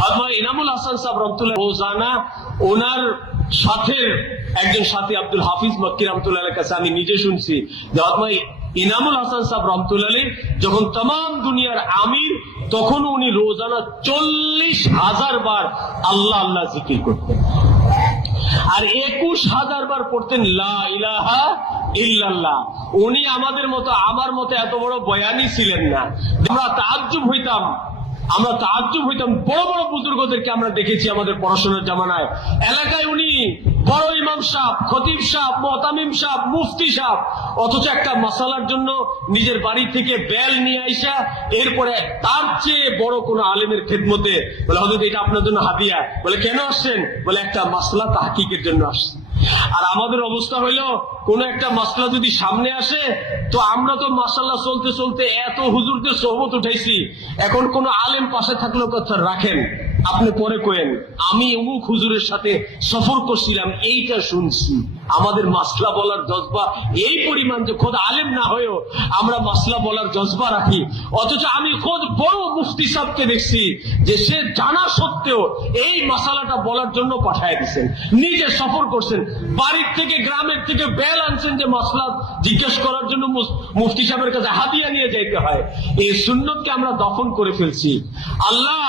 হযরত ইনামুল হাসান সাহেব রহমাতুল্লাহ রোজানা ওনার সাথে একজন সাথী আব্দুল হাফিজ মক্কি রহমাতুল্লাহর কাছে আমি নিজে শুনছি যে হযরত ইনামুল হাসান সাহেব রহমাতুল্লাহ যখন तमाम দুনিয়ার আমির তখন উনি রোজানা 40,000 বার আল্লাহ আল্লাহ জিকির করতেন আর 21,000 বার পড়তেন লা ইলাহা ইল্লাল্লাহ। উনি আমাদের মতো আমার মতো এত বড় বয়ানী ছিলেন না। আমরা তাআজ্জুব হইতাম বড় বড় বুজুর্গদেরকে আমরা দেখেছি আমাদের পড়াশোনার জামানায় এলাকায় উনি বড় ইমাম সাহেব, খতিব সাহেব, মুতামিম সাহেব, মুফতি সাহেব, অথচ একটা মাসালার জন্য নিজের বাড়ি থেকে বেল নিয়ে আইসা এরপরে তার চেয়ে বড় কোন আলেমের খেদমতে বলে হযরত এটা আপনার জন্য হাদিয়া। বলে কেন আসছেন? বলে একটা মাসলা তাহকিকের জন্য আসছেন। আর আমাদের অবস্থা হইলো কোন একটা মাসলা যদি সামনে আসে তো আমরা তো মাশাআল্লাহ চলতে চলতে এত হুজুরদের সোহবত উঠাইছি, এখন কোন আলেম পাশে থাকলেও কথা রাখেন আপনি পরে কোয়েন আমি অমুক হুজুরের সাথে সফর করছিলাম এইটা শুনছি। আমাদের মাসলা বলার জজবা এই পরিমাণ যে খোদ আলেম না হয়েও আমরা মাসলা বলার জজবা রাখি। অথচ আমি খোদ বড় মুফতি সাহেবকে দেখছি যে সে জানা সত্ত্বেও এই মাসালাটা বলার জন্য পাঠায় দিচ্ছেন, নিজে সফর করছেন, বাড়ির থেকে গ্রামের থেকে বেল আনছেন যে মাসলা জিজ্ঞেস করার জন্য মুফতি সাহেবের কাছে হাদিয়া নিয়ে যাইতে হয়। এই সুন্নতকে আমরা দফন করে ফেলছি। আল্লাহ